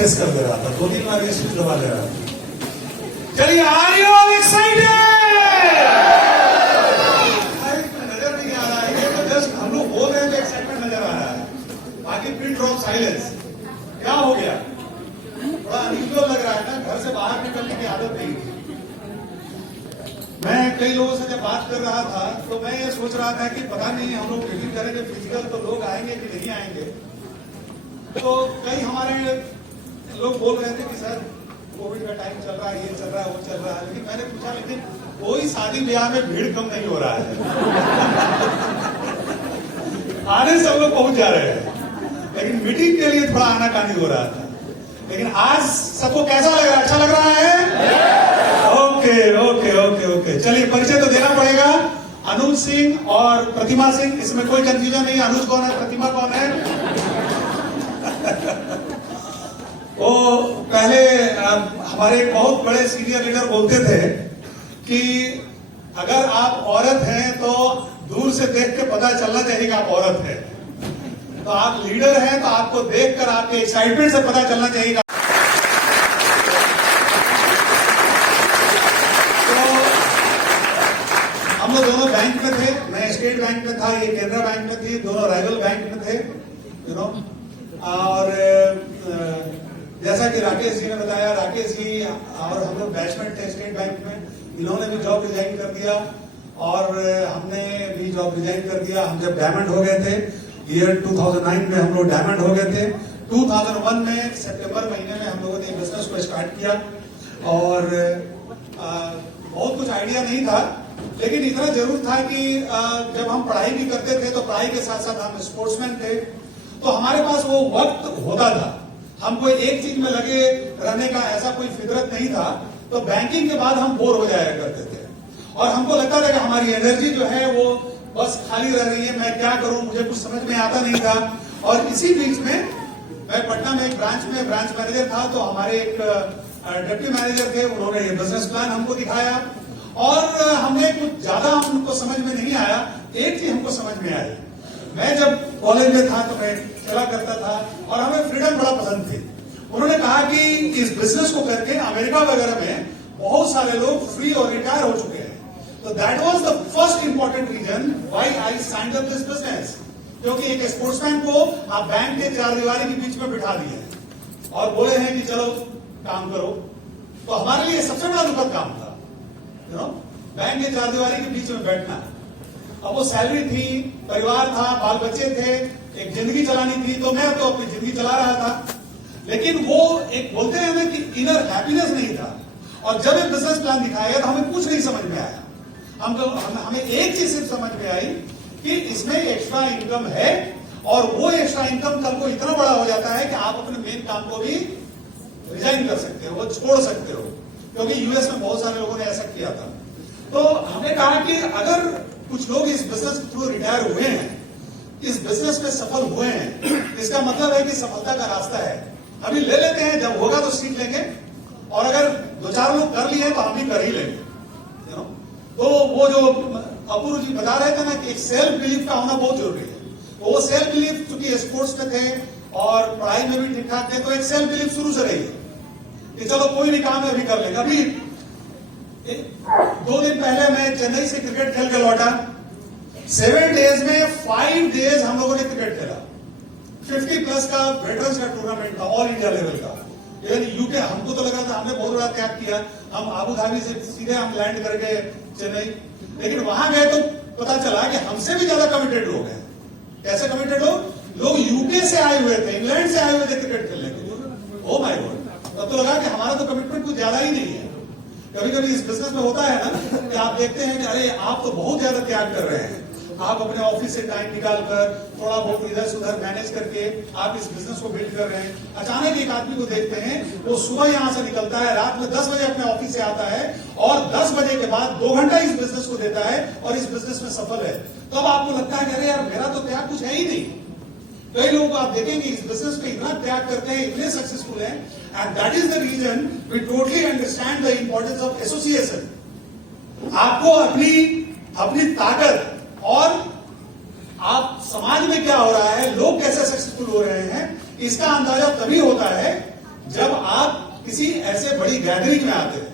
Press कर दे रहा था, 2-3 बार ये स्विच दबा दे रहा था। चलिए, आर यू ऑल एक्साइटेड? नजर नहीं आ रहा है, ये तो जस्ट हम लोग बोल रहे हैं तो एक्साइटमेंट नजर आ रहा है, बाकी पिन ड्रॉप साइलेंस। क्या हो गया? थोड़ा अनयूजुअल लग रहा है ना, घर से बाहर निकलने की आदत नहीं थी। मैं कई लोगों से जब बात कर रहा था तो मैं ये सोच रहा था कि पता नहीं हम लोग मीटिंग करेंगे फिजिकल तो लोग आएंगे कि नहीं आएंगे। तो कई हमारे लोग बोल रहे थे कि सर कोविड का टाइम चल रहा है, ये चल रहा है, वो चल रहा है, लेकिन मैंने पूछा लेकिन कोई शादी ब्याह में भीड़ कम नहीं हो रहा है। आने से हम लोग पहुंच जा रहे हैं, लेकिन मीटिंग के लिए थोड़ा आनाकानी हो रहा था। लेकिन आज सबको कैसा लग रहा है? अच्छा लग रहा है? ओके ओके ओके ओके, चलिए परिचय तो देना पड़ेगा। अनुज सिंह और प्रतिमा सिंह, इसमें कोई कंफ्यूजन नहीं। अनुज कौन है, प्रतिमा कौन है? वो पहले हमारे एक बहुत बड़े सीनियर लीडर बोलते थे कि अगर आप औरत हैं तो दूर से देख के पता चलना चाहिए कि आप औरत हैं, तो आप लीडर हैं तो आपको देखकर आपके एक्साइटमेंट से पता चलना चाहिए। हम लोग दोनों बैंक में थे, मैं स्टेट बैंक में था, ये केनरा बैंक में थी, दोनों राइवल बैंक में थे, यू नो। और जैसा कि राकेश जी ने बताया, राकेश जी और हम लोग बैचमेट थे स्टेट बैंक में। इन्होंने भी जॉब रिजाइन कर दिया और हमने भी जॉब रिजाइन कर दिया। हम जब डायमंड हो गए थे, ईयर 2009 में हम लोग डायमंड हो गए थे। 2001 में सितंबर महीने में हम लोगों ने बिजनेस को स्टार्ट किया और बहुत कुछ आइडिया नहीं था, लेकिन इतना जरूर था कि जब हम पढ़ाई भी करते थे तो पढ़ाई के साथ साथ हम स्पोर्ट्समैन थे, तो हमारे पास वो वक्त होता था। हम कोई एक चीज में लगे रहने का ऐसा कोई फितरत नहीं था। तो बैंकिंग के बाद हम बोर हो जाया करते थे और हमको लगता था कि हमारी एनर्जी जो है वो बस खाली रह रही है, मैं क्या करूं, मुझे कुछ समझ में आता नहीं था। और इसी बीच में मैं पटना में एक ब्रांच मैनेजर था, तो हमारे एक डिप्टी मैनेजर थे, उन्होंने ये बिजनेस प्लान हमको दिखाया और हमने कुछ ज्यादा हमको समझ में नहीं आया। एक चीज हमको समझ में आई, मैं जब कॉलेज में था तो मैं चला करता था और हमें फ्रीडम बड़ा पसंद थी। उन्होंने कहा कि इस बिजनेस को करके अमेरिका वगैरह में बहुत सारे लोग फ्री और रिटायर हो चुके हैं। तो that was the first important reason why I signed up this business, क्योंकि एक स्पोर्ट्समैन को आप बैंक के चार दीवारी के बीच में बिठा दिए और बोले हैं कि चलो काम करो, तो हमारे लिए सबसे बड़ा दुखद काम था, यू नो, बैंक के चार दीवारी के बीच में बैठना। अब वो सैलरी थी, परिवार था, बाल बच्चे थे, एक जिंदगी चलानी थी, तो मैं तो अपनी जिंदगी चला रहा था, लेकिन वो एक बोलते हैं ना कि इनर हैप्पीनेस नहीं था। और जब एक बिजनेस प्लान दिखाया तो हमें कुछ नहीं समझ में आया। हमें एक चीज सिर्फ समझ में आई कि इसमें एक्स्ट्रा इनकम है और वो एक्स्ट्रा इनकम कल को इतना बड़ा हो जाता है कि आप अपने मेन काम को भी रिजाइन कर सकते हो, वो छोड़ सकते हो, क्योंकि यूएस में बहुत सारे लोगों ने ऐसा किया था। तो हमने कहा कि अगर कुछ लोग इस बिजनेस के थ्रू रिटायर हुए हैं, इस बिजनेस में सफल हुए हैं, इसका मतलब है कि सफलता का रास्ता है। अभी ले लेते हैं, जब होगा तो सीख लेंगे, और अगर 2-4 लोग कर लिए तो हम भी कर ही लेंगे, यू नो। तो वो जो अपूर्व जी बता रहे थे ना कि एक सेल्फ बिलीफ का होना बहुत जरूरी है, तो वो सेल्फ बिलीफ चूंकि स्पोर्ट्स में थे और पढ़ाई में भी ठीक ठाक थे, तो एक सेल्फ बिलीफ शुरू से रही है कि चलो कोई भी काम है अभी कर लेंगे। अभी 2 दिन पहले मैं चेन्नई से क्रिकेट खेल के लौटा। 7 डेज में 5 डेज हम लोगों ने क्रिकेट खेला। 50+ का वेटरन्स का टूर्नामेंट था, ऑल इंडिया लेवल का। यूके, हमको तो लग रहा था हमने बहुत बड़ा त्याग किया, हम आबू धाबी से सीधे हम लैंड कर गए चेन्नई, लेकिन वहां गए तो पता चला कि हमसे भी ज्यादा कमिटेड लोग हैं। कैसे कमिटेड लोग यूके से आए हुए थे, इंग्लैंड से आए हुए थे क्रिकेट खेलने के लिए। ओ माय गॉड, तब तो लगा कि हमारा तो कमिटमेंट कुछ ज्यादा ही नहीं है। कभी कभी इस बिजनेस में होता है ना कि आप देखते हैं कि अरे आप तो बहुत ज्यादा त्याग कर रहे हैं, आप अपने ऑफिस से टाइम निकालकर थोड़ा बहुत इधर से उधर मैनेज करके आप इस बिजनेस को बिल्ड कर रहे हैं। अचानक एक आदमी को देखते हैं, वो सुबह यहां से निकलता है, रात में 10 बजे अपने ऑफिस से आता है और 10 बजे के बाद 2 घंटा इस बिजनेस को देता है और इस बिजनेस में सफल है। तब आपको लगता है कि अरे यार मेरा तो त्याग कुछ है ही नहीं। कई लोगों को आप देखेंगे इस बिजनेस में इतना त्याग करते हैं, इतने सक्सेसफुल हैं, and that is the reason we totally understand the importance of association. आपको अपनी ताकत और आप समाज में क्या हो रहा है, लोग कैसे सक्सेसफुल हो रहे हैं, इसका अंदाजा तभी होता है किसी ऐसे बड़ी गैदरिंग में आते हैं।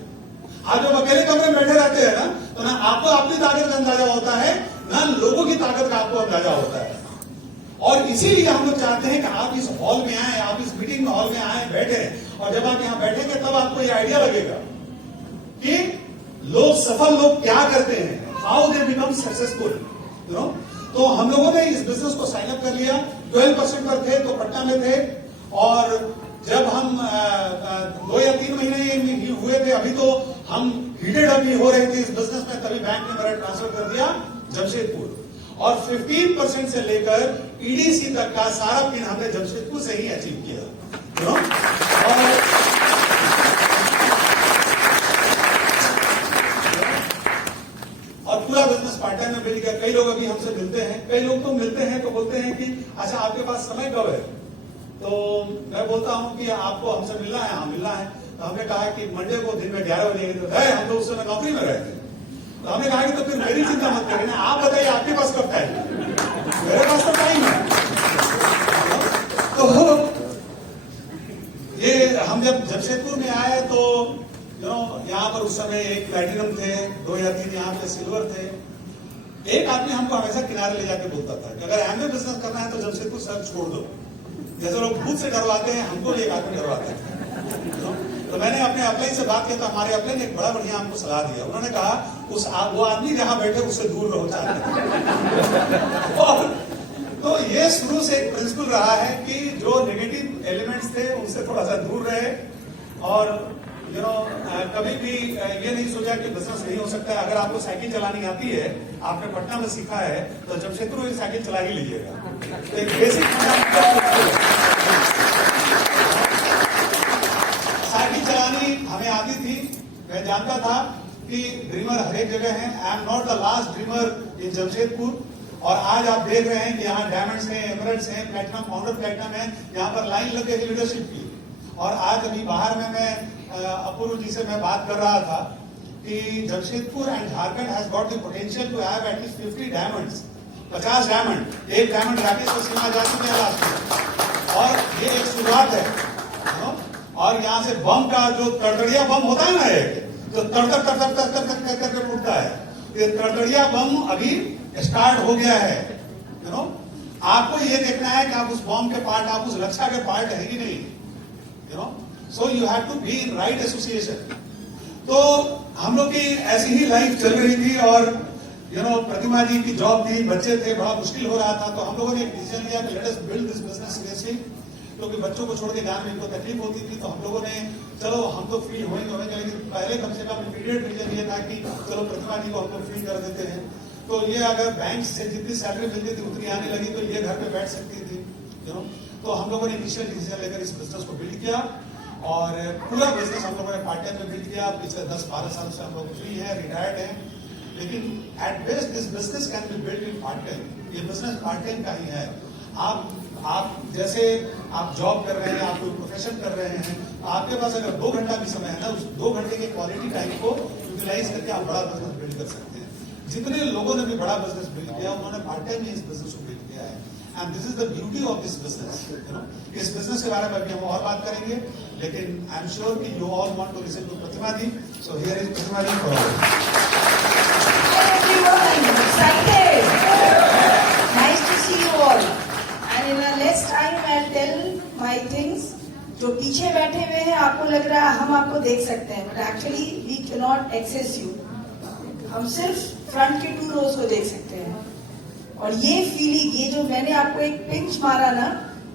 आप जब अकेले कमरे में बैठे रहते हैं ना, तो ना आपको अपनी ताकत का अंदाजा होता है, ना लोगों की ताकत का आपको अंदाजा होता है। और इसीलिए हम लोग चाहते हैं कि आप इस हॉल में आए, आप इस मीटिंग हॉल में आए, बैठे, और जब आप यहां बैठेंगे तब आपको ये आइडिया लगेगा कि लोग, सफल लोग क्या करते हैं, how they become successful, you know. तो हम लोगों ने इस बिजनेस को साइन अप कर लिया। 12% पर थे तो पटना में थे, और जब हम 2 या 3 महीने हुए थे, अभी तो हम हीटेड अभी हो रहे थे इस बिजनेस में, तभी बैंक ने मेरा ट्रांसफर कर दिया जमशेदपुर, और 15% से लेकर ईडीसी तक का सारा पिन हमने जमशेदपुर से ही अचीव किया, और पूरा बिजनेस पार्ट टाइम में बिल्ड किया। कई लोग अभी हमसे मिलते हैं, कई लोग तो मिलते हैं तो बोलते हैं कि अच्छा आपके पास समय कब है, तो मैं बोलता हूं कि आपको हमसे मिलना है, हाँ मिलना है। तो हमने कहा कि मंडे को दिन में 11 बजे, तो है हम तो उस समय नौकरी में रहते। तो हमने कहा कि तो फिर मेरी चिंता मत करें, आप बताइए आपके पास कब टाइम है, मेरे पास तो टाइम है। तो ये हम जब जमशेदपुर में आए तो यहाँ पर उस समय एक प्लैटिनम थे, 2 या 3 यहाँ पे सिल्वर थे। एक आदमी हमको हमेशा किनारे ले जाके बोलता था कि अगर एमवे बिजनेस करना है तो जमशेदपुर शहर छोड़ दो। जैसे लोग भूत से डरवाते हैं, हमको भी एक आदमी डरवाते हैं। तो मैंने अपने अपलाइन से बात किया, तो हमारे अपलाइन ने एक बड़ा बढ़िया हमको सलाह दिया। उन्होंने कहा वो आदमी जहां बैठे उससे दूर रहो चाहते। और तो ये शुरू से एक प्रिंसिपल रहा है कि जो नेगेटिव एलिमेंट्स थे उनसे थोड़ा सा दूर रहे, और कभी भी ये नहीं सोचा कि बिजनेस नहीं हो सकता है। अगर आपको साइकिल चलानी आती है, आपने पटना में सीखा है, तो जमशेदपुर में साइकिल चला ही लीजिएगा। तो एक बेसिक साइकिल चलानी हमें आती थी। मैं जानता था कि ड्रीमर हर एक जगह है। I am not the last dreamer in Jamshedpur. और आज आप देख रहे हैं कि यहाँ डायमंड्स हैं, एमरल्ड्स हैं, प्लैटिनम, फाउंडर प्लैटिनम है, यहाँ पर लाइन लग गई लीडरशिप की। और आज अभी बाहर में मैं अपूर्व जी से मैं बात कर रहा था कि Jamshedpur and Jharkhand has got the potential to have at least 50 diamonds, 50 diamond. एक डायमंड राकेश और सीमा जा चुके हैं लास्ट में, और ये एक शुरुआत है। और यहाँ से बम का जो तड़तड़िया बम होता है ना, एक जो तड़तड़ तड़तड़ तड़तड़ तड़तड़ करके फूटता है, ये तड़तड़िया बम अभी स्टार्ट हो गया है। आपको ये देखना है कि आप उस बम के पार्ट, आप उस रक्षा के पार्ट है कि नहीं। So you have to be in right association। तो हम लोग की ऐसी ही लाइफ चल रही थी, और प्रतिमा जी की जॉब थी, बच्चे थे, बड़ा मुश्किल हो रहा था। तो हम लोगों ने एक डिसीजन लिया कि let us build this business seriously, क्योंकि बच्चों को छोड़ के जाने में इनको तकलीफ होती थी। तो हम लोगों ने चलो हम तो फ्री होंगे, लेकिन पहले कम से कम इमीडिएट रीजन ये था कि चलो प्रतिमा जी को हम लोग फ्री कर देते हैं। तो ये अगर बैंक से जितनी सैलरी मिलती थी उतनी आने लगी, तो ये घर पे बैठ सकती थी। तो हम लोगों ने इनिशियल डिसीजन लेकर इस बिजनेस को बिल्ड किया, और पूरा बिजनेस हम लोगों ने पार्ट टाइम में बिल्ड किया। पिछले 10-12 साल से हम लोग फ्री है, रिटायर्ड है, लेकिन at best this business can be build in part time. ये बिजनेस पार्ट टाइम का ही है। आप जैसे आप जॉब कर रहे हैं, आप कोई प्रोफेशन कर रहे हैं, आपके पास अगर 2 घंटा भी समय है ना, उस 2 घंटे के क्वालिटी टाइम को यूटिलाइज करके आप बड़ा बिजनेस बिल्ड कर सकते हैं। जितने लोगों ने भी बड़ा बिजनेस बिल्ड किया, उन्होंने पार्ट टाइम में इस बिजनेस को बिल्ड किया है। And this is the beauty of this business. इस बिजनेस के बारे में अभी हम और बात करेंगे, लेकिन आई एम श्योर कि you all want to listen to Pratima ji. So here is Pratima ji for all. Nice to see you all. And in a less time, I'll tell my things. जो पीछे बैठे हुए हैं, आपको लग रहा है हम आपको देख सकते हैं, but actually we cannot access you. हम सिर्फ फ्रंट के 2 रोज को देख सकते हैं। और ये फीलिंग, ये जो मैंने आपको एक पिंच मारा ना,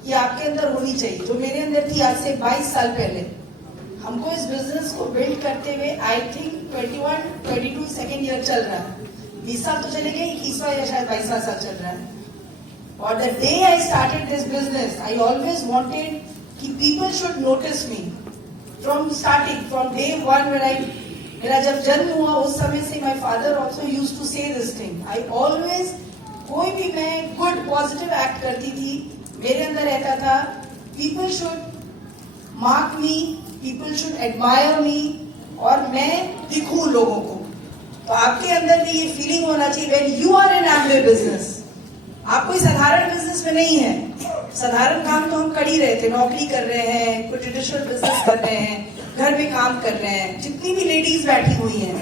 ये आपके अंदर होनी चाहिए, जो मेरे अंदर थी आज से 22 साल पहले। हमको इस बिजनेस को बिल्ड करते हुए आई थिंक 21-22 सेकेंड ईयर चल रहा है। 20 साल तो चले गए, 21वां या शायद 22वां साल चल रहा है। और the day I started this business, I always wanted कि people should notice me from starting, from day 1 मेरा जब जन्म हुआ उस समय से my father also used to say this thing. I always, कोई भी मैं गुड पॉजिटिव एक्ट करती थी, मेरे अंदर रहता था people should mark me, people should admire me, और मैं दिखूं लोगों को। तो आपके अंदर भी ये फीलिंग होना चाहिए when you are in Amway business. आप कोई साधारण बिजनेस में नहीं है। साधारण काम तो हम कर ही रहे थे, नौकरी कर रहे हैं, कोई ट्रेडिशनल बिजनेस कर रहे हैं, घर में काम कर रहे हैं, जितनी भी लेडीज बैठी हुई हैं,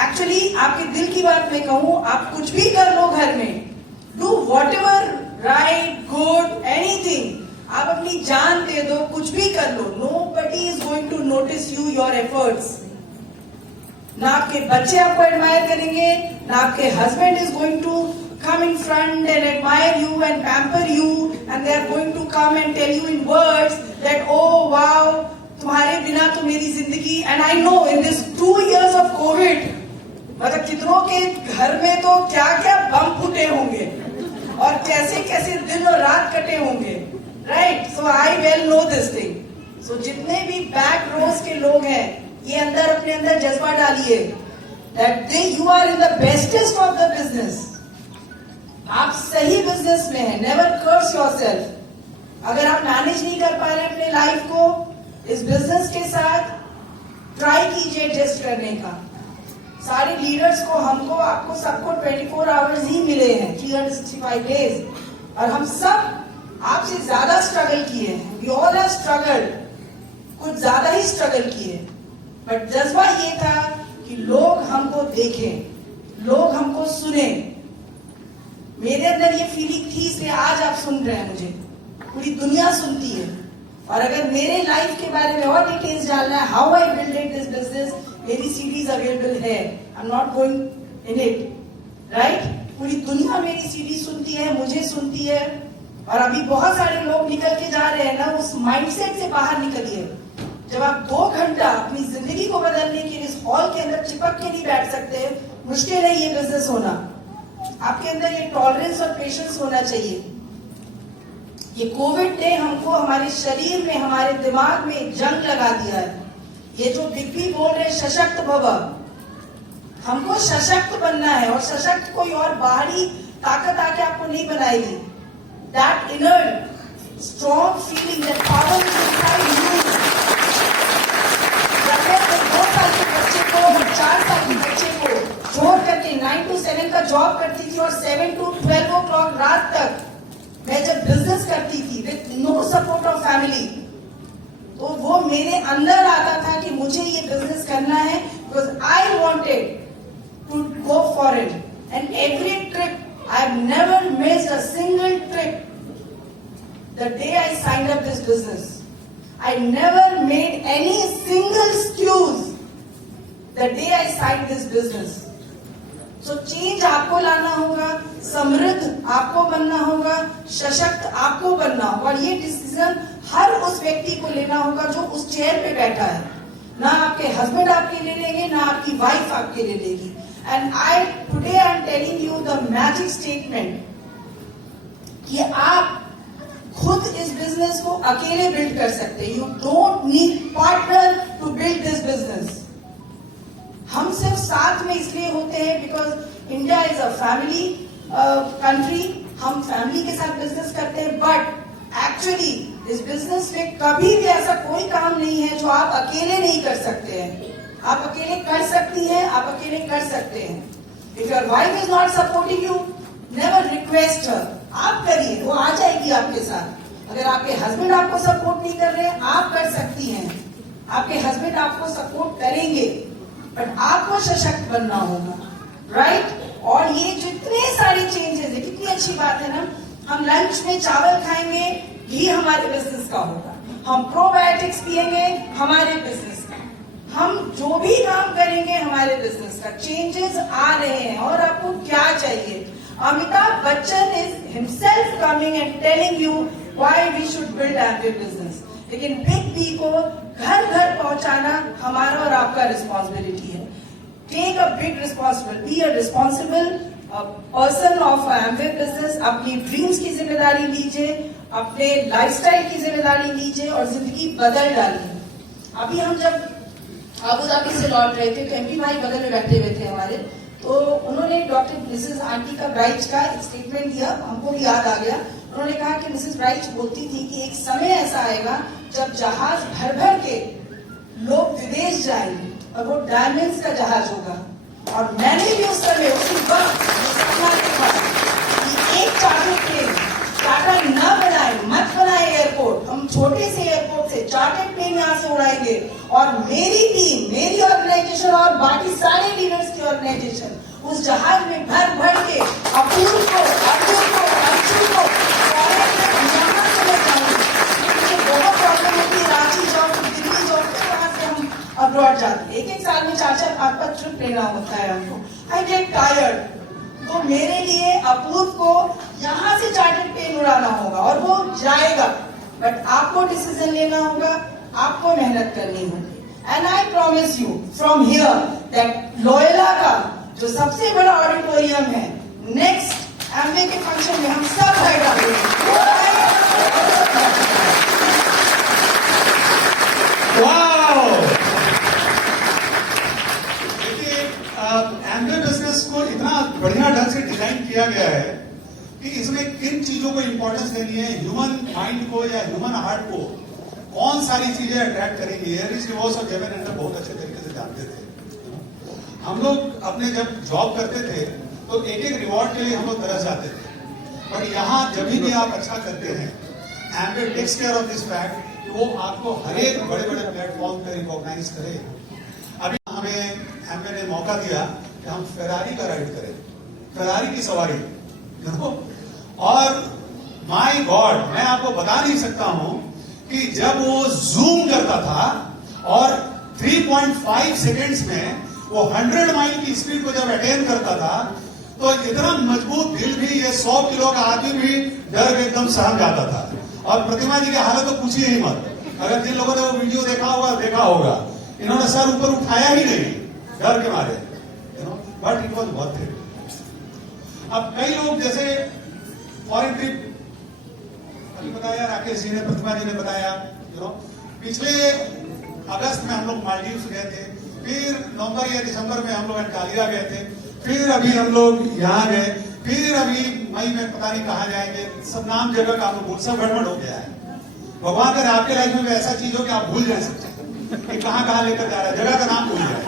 एक्चुअली आपके दिल की बात मैं कहूं, आप कुछ भी कर लो घर में, do whatever right good anything, आप अपनी जान दे दो, कुछ भी कर लो, nobody is going to notice you your efforts. ना आपके बच्चे आपको एडमायर करेंगे, ना आपके husband is going to come in front and admire you and pamper you, and they are going to come and tell you in words that oh wow, तुम्हारे बिना तो मेरी जिंदगी, and I know in this 2 years of COVID, मतलब कितनों के घर में तो क्या क्या बम फूटे होंगे और कैसे कैसे दिन और रात कटे होंगे, right? So I well know this thing. सो जितने भी बैक रोज के लोग हैं, ये अंदर अपने अंदर जज्बा डालिए that you are in the bestest of the business, आप सही बिजनेस में हैं, नेवर कर्स योरसेल्फ। अगर आप मैनेज नहीं कर पा रहे अपने लाइफ को, इस बिजनेस के साथ ट्राई कीजिए एडजस्ट करने का। सारे लीडर्स को, हमको, आपको सबको 24 आवर्स ही मिले हैं, 365 डेज, और हम सब आपसे ज्यादा स्ट्रगल किए हैं। वी ऑल हैव स्ट्रगल्ड, कुछ ज्यादा ही स्ट्रगल किए, बट जज्बा ये था कि लोग हमको देखें, लोग हमको सुने। मेरे अंदर ये फीलिंग थी, इसलिए आज आप सुन रहे हैं मुझे, पूरी दुनिया सुनती है। और अगर मेरे लाइफ के बारे में और डिटेल्स डालना है, how I builded this business, मेरी सीडीज अवेलेबल है, I am not going in it, right? पूरी दुनिया मेरी सीडी सुनती है, मुझे सुनती है। और अभी बहुत सारे लोग निकल के जा रहे हैं ना, उस माइंडसेट से बाहर निकलिए। जब आप 2 घंटा अपनी जिंदगी को बदलने के लिए इस हॉल के अंदर चिपक के नहीं बैठ सकते, मुश्किल है ये बिजनेस होना। आपके अंदर ये टॉलरेंस और पेशेंस होना चाहिए। ये कोविड ने हमको हमारे शरीर में, हमारे दिमाग में जंग लगा दिया है। ये जो बिग बी बोल रहे सशक्त भव, हमको सशक्त बनना है, और सशक्त कोई और बाहरी ताकत आके आपको नहीं बनाएगी। That inner strong feeling, that power is inside you. 2 साल के बच्चे को, 4 साल के बच्चे को छोड़ करके 9 to 7 का जॉब करती थी, और 7 to 12 o'clock रात तक मैं जब बिजनेस करती थी with no support of family, तो वो मेरे अंदर आता था कि मुझे ये बिजनेस करना है, because I wanted to go for it. And every trip I have never missed a single trip the day I signed up this business. I never made any single excuse the day I signed this business. So change आपको लाना होगा, समृद्ध आपको बनना होगा, सशक्त आपको बनना होगा, और ये डिसीजन हर उस व्यक्ति को लेना होगा जो उस चेयर पे बैठा है। ना आपके हस्बैंड आपके लिए लेंगे, ना आपकी वाइफ आपके लिए लेगी। And today I am telling you the magic statement कि आप खुद इस बिजनेस को अकेले बिल्ड कर सकते हैं। You don't need partner to build this business. हम सिर्फ साथ में इसलिए होते हैं because India is a family country, हम फैमिली के साथ बिजनेस करते हैं, बट एक्चुअली इस बिजनेस में कभी भी ऐसा कोई काम नहीं है जो आप अकेले नहीं कर सकते हैं। आप अकेले कर सकती हैं, आप अकेले कर सकते हैं। If your wife is not supporting you, never request हर, आप करिए, वो आ जाएगी आपके साथ। अगर आपके हस्बैंड आपको सपोर्ट नहीं कर रहे, आप कर सकती हैं, आपके हस्बैंड आपको सपोर्ट करेंगे, बट आपको सशक्त बनना होगा, राइट? और ये जितने सारे चेंजेस है, कितनी अच्छी बात है ना, हम लंच में चावल खाएंगे, घी हमारे बिजनेस का होगा, हम प्रोबायोटिक्स पिएंगे, हमारे बिजनेस का, हम जो भी काम करेंगे हमारे बिजनेस का। चेंजेस आ रहे हैं, और आपको क्या चाहिए? Amitabh Bachchan is himself coming and telling you why we should build Amway business, लेकिन बिग बी को घर घर पहुंचाना हमारा और आपका रिस्पॉन्सिबिलिटी है। Take a big responsible, be a responsible person of Amway business. अपनी ड्रीम्स की जिम्मेदारी लीजिए, अपने लाइफस्टाइल की जिम्मेदारी लीजिए, और जिंदगी बदल डालिए। अभी हम जब अबू धाबी से लौट रहे थे, तो एमपी भाई बगल में बैठे हुए थे हमारे, तो उन्होंने डॉक्टर मिसेस आंटी का ब्राइच का एक स्टेटमेंट दिया, हमको भी याद आ गया। उन्होंने कहा कि मिसेस ब्राइच बोलती थी कि एक समय ऐसा आएगा जब जहाज भर भर के लोग विदेश जाएंगे, और वो डायमंड्स का जहाज होगा। और मैंने भी उस समय, उसी वक्त सपना देखा कि एक चार्टर प्लेन टाटा ना बनाए, मत बनाए एयरपोर्ट। हम छोटे से एयरपोर्ट से चार्टर्ड प्लेन यहाँ से उड़ाएंगे और मेरी टीम, मेरी ऑर्गेनाइजेशन और बाकी सारे लीडर्स की ऑर्गेनाइजेशन उस जहाज में भर भर के अपूर्व को, अर्जुन को, अंशु को यहाँ से ले जाएंगे। मुझे बहुत प्रॉब्लम होती है, रांची जाओ, दिल्ली जाओ, वहां से हम अब्रॉड जाते हैं। 1-1 साल में 4-4, 5-5 ट्रिप लेना होता है हमको। I get tired. तो मेरे लिए अपूर्व को यहाँ से चार्टर्ड प्लेन उड़ाना होगा और वो जाएगा, बट आपको डिसीजन लेना होगा, आपको मेहनत करनी होगी। And I promise you from here that Loyola का जो सबसे बड़ा ऑडिटोरियम है, नेक्स्ट एमवे के फंक्शन में हम सब भाई डालेंगे। एमवे बिजनेस को इतना बढ़िया ढंग से डिजाइन किया गया है कि इसमें किन चीजों को इंपॉर्टेंस देनी है, ह्यूमन माइंड को या ह्यूमन हार्ट को कौन सारी चीजें अट्रैक्ट करेंगी। एरिस डिवोर्स और जेवन एंडर बहुत अच्छे तरीके से जानते थे। हम लोग अपने जब जॉब करते थे तो एक एक रिवॉर्ड के लिए हम लोग तरस जाते थे, बट यहाँ जब भी आप अच्छा करते हैं, Amway takes care of this fact कि वो आपको हर एक बड़े बड़े प्लेटफॉर्म पे रिकॉग्नाइज करे। अभी हमें एमवे ने मौका दिया कि हम फेरारी का राइड करें, फेरारी की सवारी, और माय गॉड, मैं आपको बता नहीं सकता हूं कि जब वो जूम करता था और 3.5 सेकेंड्स में वो 100 माइल की स्पीड को जब अटेन करता था तो इतना मजबूत दिल भी, ये 100 किलो का आदमी भी डर के एकदम सहम जाता था। और प्रतिमा जी की हालत तो पूछिए ही मत। अगर जिन लोगों ने वो वीडियो देखा होगा, इन्होंने सर ऊपर उठाया ही नहीं डर के मारे, but it was worth it. अब कई लोग जैसे फॉरेन ट्रिप, अभी बताया राकेश जी ने, प्रतिमा जी ने बताया, पिछले अगस्त में हम लोग मालदीव गए थे, फिर नवंबर या दिसंबर में हम लोग अंटालिया गए थे, फिर अभी हम लोग यहाँ गए, फिर अभी मई में पता नहीं कहाँ जाएंगे। सब नाम जगह का हम लोग सब गड़बड़ हो गया है। भगवान करे आपके लाइफ में ऐसा चीज हो कि आप भूल जा सकते हैं कि कहाँ कहाँ लेकर जा रहा है, जगह का नाम भूल जाए।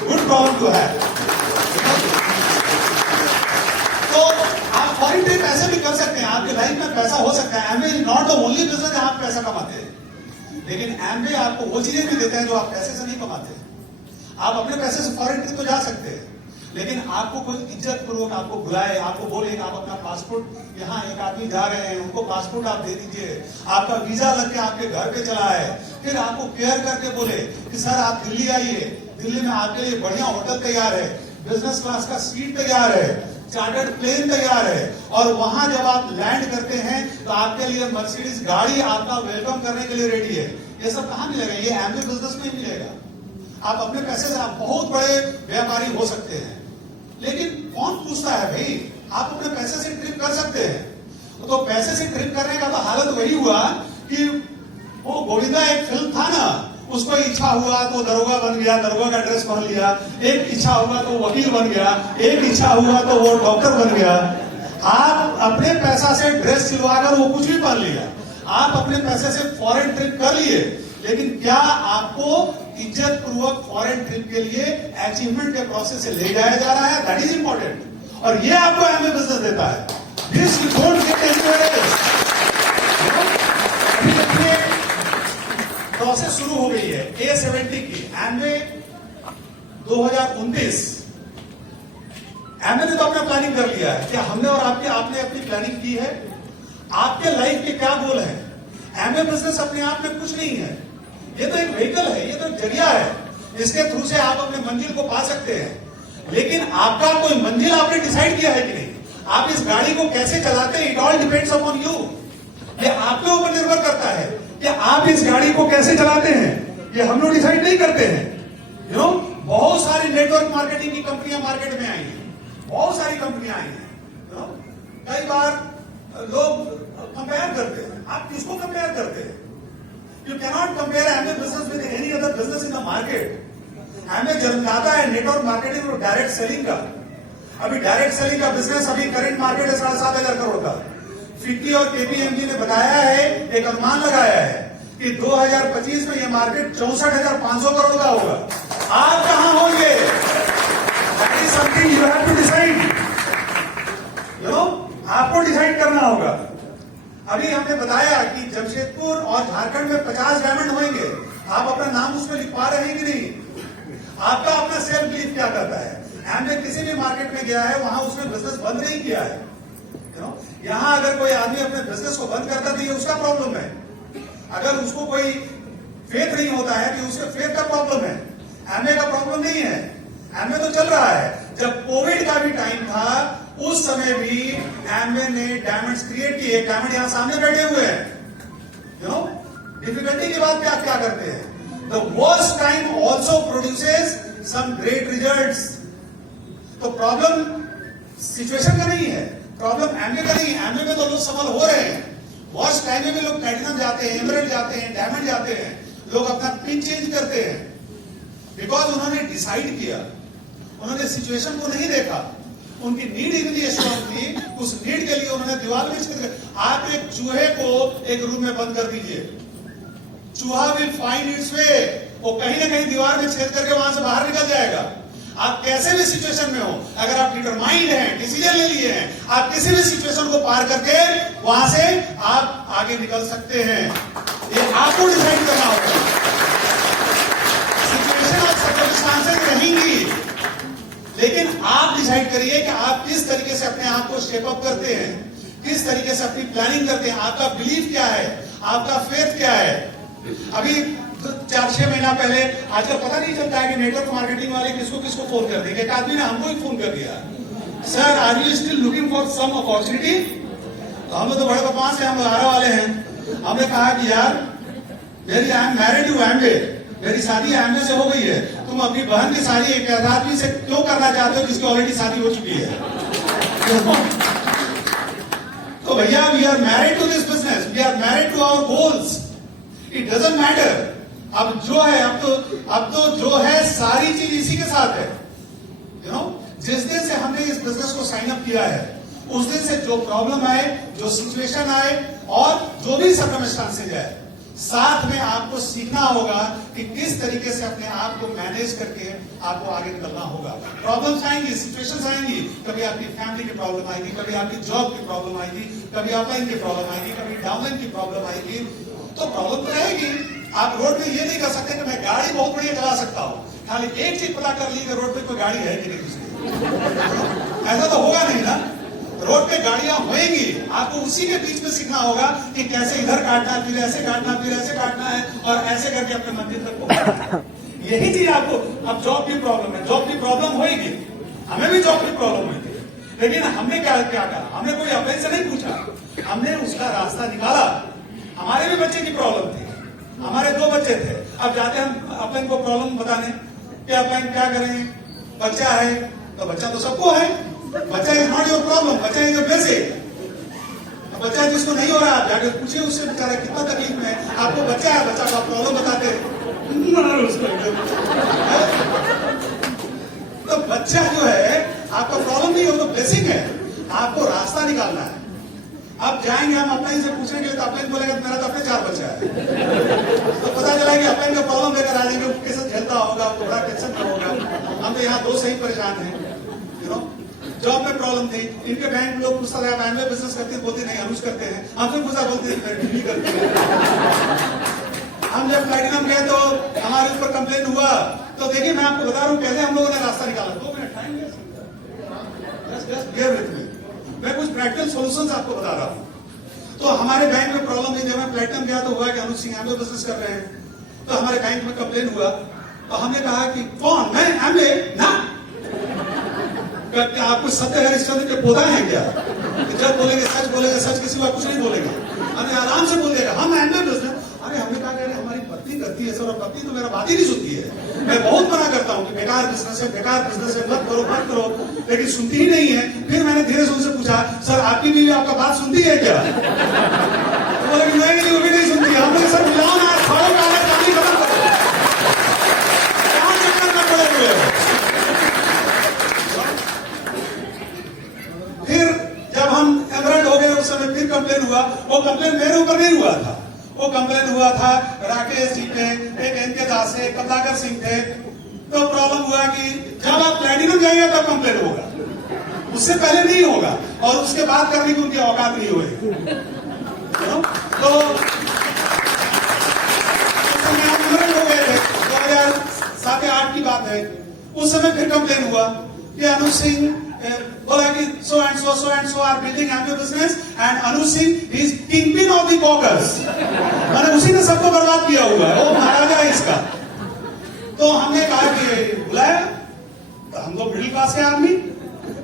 गुड प्रॉब्लम टू है। तो आप फॉरेन ट्रिप ऐसे भी कर सकते हैं, आपके लाइफ में पैसा हो सकता है। Amway is not the only business जहां आप पैसा कमाते हैं, लेकिन एमवे आपको वो चीजें भी देते हैं जो आप पैसे से नहीं कमाते। आप अपने पैसे से फॉरेन ट्रिप तो जा सकते हैं, लेकिन आपको कोई इज्जत पूर्वक आपको बुलाए, आपको बोले कि आप अपना पासपोर्ट, यहाँ एक आदमी जा रहे हैं, उनको पासपोर्ट आप दे दीजिए, आपका वीजा लग के आपके घर पे चला है, फिर आपको केयर करके बोले कि सर आप दिल्ली आइए, दिल्ली में आपके लिए बढ़िया होटल तैयार है, बिजनेस क्लास का सीट तैयार है, चार्टर्ड प्लेन तैयार है, और वहां जब आप लैंड करते हैं तो आपके लिए मर्सिडीज गाड़ी आपका वेलकम करने के लिए रेडी है। ये सब कहां मिलेगा? ये एमवे बिजनेस में मिलेगा। आप अपने पैसे से आप बहुत बड़े व्यापारी हो सकते हैं, लेकिन कौन पूछता है भाई? आप अपने पैसे से ट्रिप कर सकते हैं। तो पैसे से ट्रिप करने का तो हालत वही हुआ कि वो गोविंदा एक फिल्म था ना, उसको इच्छा हुआ तो दरोगा बन गया, दरोगा का ड्रेस पहन लिया, एक इच्छा हुआ तो वकील बन गया, एक इच्छा हुआ तो वो डॉक्टर बन गया। आप अपने पैसा से ड्रेस सिलवाकर वो कुछ भी पहन लिया, आप अपने पैसे से फॉरेन ट्रिप कर लिए, लेकिन क्या आपको इज्जत पूर्वक फॉरेन ट्रिप के लिए अचीवमेंट के प्रोसेस से ले जाया जा रहा है? दैट इज इंपॉर्टेंट, और ये आपको एमवे बिजनेस देता है। This you don't get anywhere else. Process शुरू हो गई है A70 की, एमवे 2029। एमवे ने तो अपना प्लानिंग कर लिया है। क्या हमने और आपने अपनी प्लानिंग की है? आपके लाइफ के क्या गोल है? एमवे बिजनेस अपने आप में कुछ नहीं है, ये तो एक व्हीकल है, ये तो एक जरिया है, इसके थ्रू से आप अपने मंजिल को पा सकते हैं। लेकिन आपका कोई मंजिल आपने डिसाइड किया है कि नहीं? आप इस गाड़ी को कैसे चलाते हैं, it all depends upon you. ये आपके ऊपर निर्भर करता है कि आप इस गाड़ी को कैसे चलाते हैं। ये हम लोग डिसाइड नहीं करते हैं। बहुत सारी नेटवर्क मार्केटिंग की कंपनियां मार्केट में आई हैं, बहुत सारी कंपनियां आई हैं। कई बार लोग कंपेयर करते हैं। आप किसको कंपेयर करते हैं? You cannot compare Amway business with any other business in the market. Amway जन्मदाता है नेटवर्क मार्केटिंग और डायरेक्ट सेलिंग का। अभी डायरेक्ट सेलिंग का बिजनेस अभी करंट मार्केट है 7,500 करोड़ का। फिक्की और केपीएमजी ने बताया है, एक अनुमान लगाया है कि 2025 में यह मार्केट 64,500 करोड़ का होगा। आप कहां होंगे? That is something you have to decide. आपको डिसाइड करना होगा। अभी हमने बताया कि जमशेदपुर और झारखंड में 50 डायमंड होंगे। आप अपना नाम उसमें लिखवा रहे हैं कि नहीं? आपका अपना सेल्फ बिलीफ क्या करता है? एमवे किसी भी मार्केट में गया है, वहां उसने बिजनेस बंद नहीं किया है। यहां अगर कोई आदमी अपने बिजनेस को बंद करता तो ये उसका प्रॉब्लम है। अगर उसको कोई फेथ नहीं होता है कि उसके फेथ का प्रॉब्लम है, एमवे का प्रॉब्लम नहीं है। एमवे तो चल रहा है। जब कोविड का भी टाइम था उस समय भी एमवे ने डायमंड्स क्रिएट किए। डायमंड यहां सामने बैठे हुए हैं। डिफिकल्टी के बाद क्या क्या करते हैं? The worst time also produces some great results. तो प्रॉब्लम सिचुएशन का नहीं है, प्रॉब्लम एमवे का नहीं है। एमवे में तो लोग सफल हो रहे हैं। वर्स्ट टाइम में भी लोग प्लैटिनम जाते हैं, एमराल्ड जाते हैं, डायमंड जाते हैं। लोग अपना पिन चेंज करते हैं बिकॉज उन्होंने डिसाइड किया, उन्होंने सिचुएशन को नहीं देखा। उनकी नीड इतनी स्ट्रॉन्ग थी, उस नीड के लिए उन्होंने दीवार में छेद कर। आप एक चूहे को एक रूम में बंद कर दीजिए, चूहा विल फाइंड इट्स वे। वो कहीं ना कहीं दीवार में छेद करके वहां से बाहर निकल जाएगा। आप कैसे भी सिचुएशन में हो, अगर आप डिटरमाइंड हैं, डिसीजन ले लिए हैं, आप किसी भी सिचुएशन को पार करके वहां से आप आगे निकल सकते हैं। ये आपको डिसाइड करना होगा। सिचुएशन और सर्कमस्टांसेस रहेंगी, लेकिन आप डिसाइड करिए कि आप किस तरीके से अपने आप को स्टेप अप करते हैं, किस तरीके से अपनी प्लानिंग करते हैं। आपका बिलीफ क्या है, आपका फेथ क्या है। अभी 4-6 महीना पहले, आजकल पता नहीं चलता है कि नेटवर्क मार्केटिंग वाले किसको किसको फोन कर देंगे। एक आदमी ने हमको ही फोन कर दिया, sir are you still looking for some opportunity. तो हम लोग तो बड़े बदमाश हैं, हम लोहारा वाले हैं। हमने कहा कि यार मेरी I am married to Amway, मेरी शादी एमवे से हो गई है। तुम अपनी बहन की शादी एक आदमी से क्यों करना चाहते हो जिसकी ऑलरेडी शादी हो चुकी है? तो भैया we are married to this business, we are married to our goals. It doesn't matter. अब जो है, अब तो जो है सारी चीज इसी के साथ है। जिस दिन से हमने इस बिजनेस को साइन अप किया है, उस दिन से जो प्रॉब्लम आए, जो सिचुएशन आए और जो भी सर्कमस्टांसेस आए, साथ में आपको सीखना होगा कि किस तरीके से अपने आप को मैनेज करके आपको आगे निकलना होगा। प्रॉब्लम्स आएंगी, सिचुएशंस आएंगी, कभी आपकी फैमिली की प्रॉब्लम आएगी, कभी आपकी जॉब की प्रॉब्लम आएगी, कभी अपलाइन की प्रॉब्लम आएगी, कभी डाउनलाइन की प्रॉब्लम आएगी। तो प्रॉब्लम तो रहेगी। आप रोड पे ये नहीं कर सकते कि मैं गाड़ी बहुत बढ़िया चला सकता हूँ, खाली एक चीज पता कर ली कि रोड पे कोई गाड़ी है कि नहीं किसी। ऐसा तो होगा नहीं ना। रोड पे गाड़ियां होंगी, आपको उसी के बीच में सीखना होगा कि कैसे इधर काटना, फिर ऐसे काटना, फिर ऐसे काटना है और ऐसे करके अपने मंजिल तक पहुंचना। यही चीज आपको। अब जॉब की प्रॉब्लम है, जॉब की प्रॉब्लम होगी, हमें भी जॉब की प्रॉब्लम हुई थी, लेकिन हमने क्या क्या करा? हमने कोई अपने से नहीं पूछा, हमने उसका रास्ता निकाला। हमारे भी बच्चे की प्रॉब्लम थी, हमारे 2 बच्चे थे। अब जाते हम अपन को प्रॉब्लम बताने कि अपन क्या करें, बच्चा है तो बच्चा तो सबको है, बच्चा इज नॉट योर प्रॉब्लम, बच्चा इज योर बेसिक। बच्चा जिसको नहीं हो रहा, आप जाके पूछिए उससे, बेचारा कितना तकलीफ में है। आपको बच्चा है, बच्चा का प्रॉब्लम बताते तो बच्चा जो है आपका प्रॉब्लम नहीं हो, तो बेसिक है, आपको रास्ता निकालना है। अब जाएंगे हम अपने से पूछने के लिए, तो अपने बोलेगा मेरा तो अपने 4 बच्चा है। तो पता चला कि अपने का प्रॉब्लम लेकर आ जाएंगे, कैसे झेलता होगा, बड़ा टेंशन में होगा। हम तो यहाँ 2 से ही परेशान हैं। जॉब में प्रॉब्लम थी, इनके बैंक लोग पूछता था बैंक में बिजनेस करते हैं, बोलते नहीं अनुज करते हैं। हमसे पूछा, बोलते हैं करते हैं। हम जब प्लैटिनम गए तो हमारे ऊपर कंप्लेन हुआ। तो देखिए मैं आपको बता रहा हूँ कैसे हम लोगों ने रास्ता निकाला। 2 मिनट टाइम मैं कुछ प्रैक्टिकल सॉल्यूशंस आपको बता रहा हूँ। तो हमारे बैंक में प्रॉब्लम थी, जब मैं प्लैटिनम गया तो हुआ कि अनुज सिंह एमवे बिजनेस कर रहे हैं। तो हमारे बैंक में कंप्लेन हुआ, तो हमने कहा कि कौन, मैं एमवे ना, आपको सत्य हरिश्चंद्र के पौधा है क्या? जब बोलेंगे सच किसी बात कुछ नहीं बोलेंगे, हमें आराम से बोल देगा हम एमवे बिजनेस। अरे हमने कहा कि हमारी पत्नी करती है सर, और पत्नी तो मेरा बात ही नहीं सुनती है। मैं बहुत मना करता हूँ कि बेकार बिजनेस है, मत करो, लेकिन सुनती ही नहीं है। फिर मैंने धीरे से उनसे पूछा, सर आपकी बीवी आपका बात सुनती है क्या? तो बोले नहीं, वो भी नहीं सुनती। हमने सर मिलाओ ना, क्या चक्कर में पड़े हुए। फिर जब हम एमराल्ड हो गए उस समय फिर कंप्लेन हुआ। वो कंप्लेन मेरे ऊपर नहीं हुआ था, वो कंप्लेन हुआ था राकेश जी थे, एक एनके दास थे, कमलाकर सिंह थे। तो प्रॉब्लम हुआ कि जब आप प्लैटिनम जाएंगे तब कंप्लेन होगा, उससे पहले नहीं होगा, और उसके बाद करने की उनकी औकात नहीं होगी। तो उस समय हम इमरल्ड हो गए थे, 2007-8 की बात है। उस समय फिर कंप्लेन हुआ कि अनुज सिंह बोला कि so and so are building Amway business and Anuj Singh is kingpin of the caucus। मैंने उसी ने सबको बर्बाद किया हुआ है, वो महाराजा है इसका। तो हमने कहा कि बुलाया, तो हम तो मिडिल क्लास के आदमी,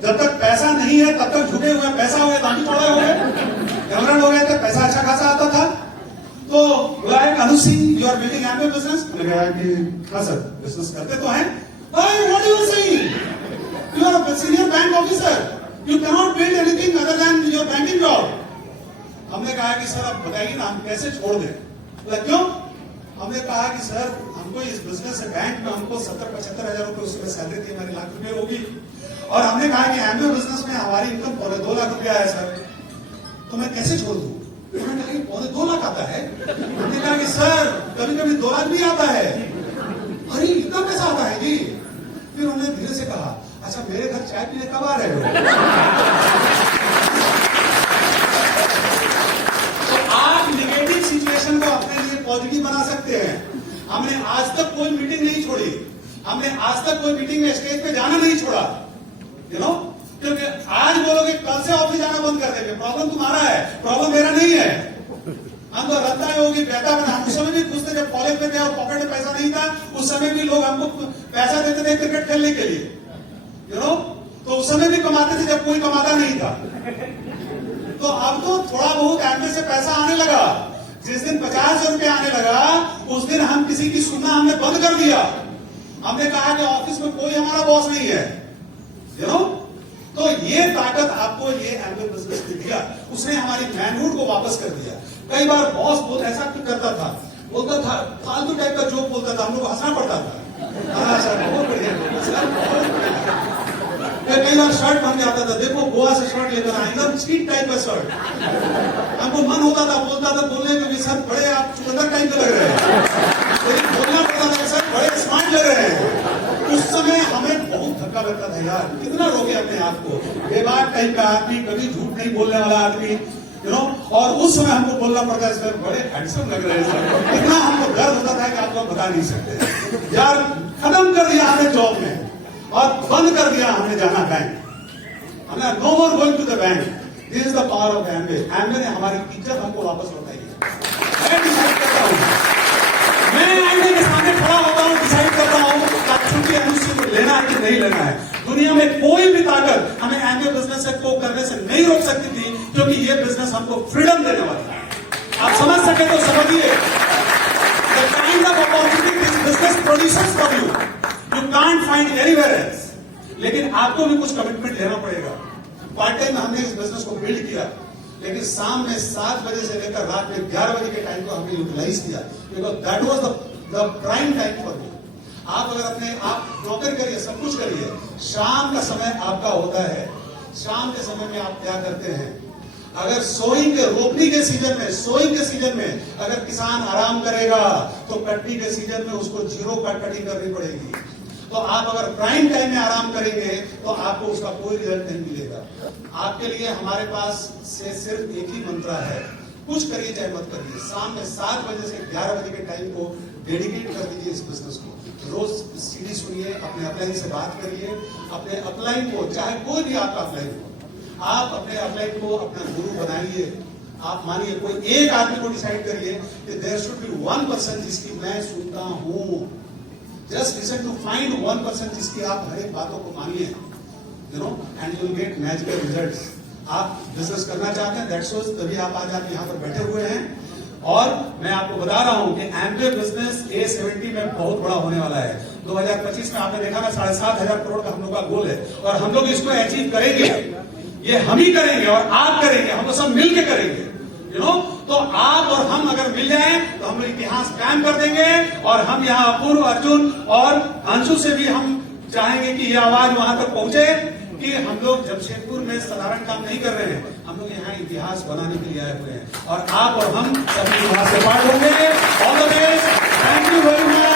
जब तक पैसा नहीं है तब तक झुके हुए, पैसा हो गया दांडी चौड़ा हो गए, इमरल्ड हो गए थे, पैसा अच्छा खासा आता था। तो बुलाया Anuj Singh you are building Amway business. मैंने कहा कि हाँ सर बिजनेस करते तो हैं। What you are saying, you are a senior bank officer, you can not build anything other than your banking job. हमने कहा कि सर आप बताइए ना हम कैसे छोड़ दें। बोला क्यों? हमने कहा कि सर हमको इस बिजनेस से बैंक में हमको 70-75 हजार रुपए उसमें सैलरी थी, हमारी लाख रुपए होगी, और हमने कहा कि एमवे बिजनेस में हमारी इनकम 2.5 लाख रुपया है सर, तो मैं कैसे छोड़ दूं? उन्होंने कहा कि 2.5 लाख आता है। हमने कहा कि सर कभी कभी 2 लाख भी आता है। अरे इतना पैसा आता है जी। फिर उन्होंने धीरे से कहा अच्छा मेरे घर चाय पीने कब आ रहे हो? तो आप निगेटिव सिचुएशन को अपने लिए पॉजिटिव बना सकते हैं। हमने आज तक कोई मीटिंग नहीं छोड़ी, हमने आज तक कोई मीटिंग में स्टेज पे जाना नहीं छोड़ा, यू नो, क्योंकि आज बोलोगे कल से ऑफिस जाना बंद कर देंगे, प्रॉब्लम तुम्हारा है, प्रॉब्लम मेरा नहीं है। हम तो रत्ता होगी बेटा बना, हम उस समय भी खुश थे जब कॉलेज में थे और पॉकेट में पैसा नहीं था, उस समय भी लोग हमको पैसा देते थे क्रिकेट खेलने के लिए, यू नो, तो उस समय भी कमाते थे जब कोई कमाता नहीं था। तो अब तो थोड़ा बहुत एमवे से पैसा आने लगा। जिस दिन 50 रुपए आने लगा उस दिन हम किसी की सुनना हमने बंद कर दिया। हमने कहा कि ऑफिस में कोई हमारा बॉस नहीं है, यू नो। तो ये ताकत आपको ये एमवे बिजनेस ने दिया, उसने हमारी मैनहुड को वापस कर दिया। कई बार बॉस बहुत ऐसा करता था, बोलता था फालतू टाइप का जोक बोलता था, हम लोग हंसना पड़ता था। हाँ सर बहुत बढ़िया, कई बार शर्ट बन जाता था, देखो गोवा से शर्ट लेकर आए, एकदम स्ट्रीट टाइप का शर्ट। हमको मन होता था, बोलता था बोलने में भी सर बड़े आप चुकंदर टाइप के लग रहे हैं, बोलना पड़ता था सर बड़े स्मार्ट लग रहे हैं। उस समय हमें बहुत धक्का लगता था यार, कितना रोके अपने आप को, बेबाक टाइप का आदमी, कभी झूठ नहीं बोलने वाला आदमी, यू नो। और उस समय हमको बोलना पड़ता है सर बड़े हैंडसम लग रहे हैं सर, इतना हमको दर्द होता था कि आपको बता नहीं सकते यार। खत्म कर दिया हमने जॉब में और बंद कर दिया हमने जाना बैंक, हमने no more going to the bank. This is the power of Amway. Amway ने हमारी इज्जत हमको वापस लौटाई है। मैं डिसाइड करता हूं, मैं आईने के सामने खड़ा होता हूं, डिसाइड करता हूं कि अनुज सिंह को लेना है कि नहीं लेना है। दुनिया में कोई भी ताकत हमें एमवे बिजनेस को करने से नहीं रोक सकती थी, क्योंकि ये बिजनेस हमको फ्रीडम देने वाला है। आप समझ सके तो समझिए, the kind of opportunity this business produces for you can't find anywhere else. लेकिन आपको भी कुछ कमिटमेंट लेना पड़ेगा। पार्ट टाइम में हमने इस बिजनेस को बिल्ड किया, लेकिन शाम में 7 बजे से लेकर रात में 11 बजे के टाइम को हमने यूटिलाइज किया, because that was the prime time for me. आप अगर अपने आप नौकरी करिए, सब कुछ करिए, शाम का समय आपका होता है। शाम के समय में आप क्या करते हैं? अगर सोइंग के रोपनी के सीजन में, सोइंग के सीजन में अगर किसान आराम करेगा तो कटनी के सीजन में उसको जीरो कटिंग करनी पड़ेगी। तो आप अगर प्राइम टाइम में आराम करेंगे तो आपको उसका कोई रिजल्ट नहीं मिलेगा। आपके लिए हमारे पास से सिर्फ एक ही मंत्र है, कुछ करिए चाहे मत करिए, शाम में 7 बजे से 11 बजे के टाइम को डेडिकेट कर दीजिए इस बिजनेस को। रोज सीडी सुनिए, अपने अपलाइन से बात करिए, अपने अपलाइन को, चाहे कोई भी आपका अपलाइन हो, आप अपने अपलाइन को अपना गुरु बनाइए। आप मानिए कोई एक आदमी को डिसाइड करिए कि देयर शुड बी 1 पर्सन जिसकी मैं सुनता हूं। Just listen to find 1 person जिसकी आप हर एक बातों को मानिए, you know, and you will get magical results. आप बिजनेस करना चाहते हैं, दैट्स व्हाई तभी आप आज आप यहाँ पर बैठे हुए हैं। और मैं आपको बता रहा हूं कि एमवे बिजनेस A70 में बहुत बड़ा होने वाला है। 2025 में आपने देखा ना 7,500 करोड़ का हम लोग का गोल है, और हम लोग इसको अचीव करेंगे। ये हम ही करेंगे और आप करेंगे, हम लोग सब मिलकर करेंगे, यू नो। तो आप और हम अगर मिल जाएं तो हम लोग इतिहास कायम कर देंगे। और हम यहाँ अपूर्व, अर्जुन और अंशु से भी हम चाहेंगे कि ये आवाज वहां तक पहुंचे कि हम लोग जमशेदपुर में साधारण काम नहीं कर रहे हैं, हम लोग यहाँ इतिहास बनाने के लिए आए हुए हैं, और आप और हम सभी वहां से पार्ट होंगे। All the best, thank you very much.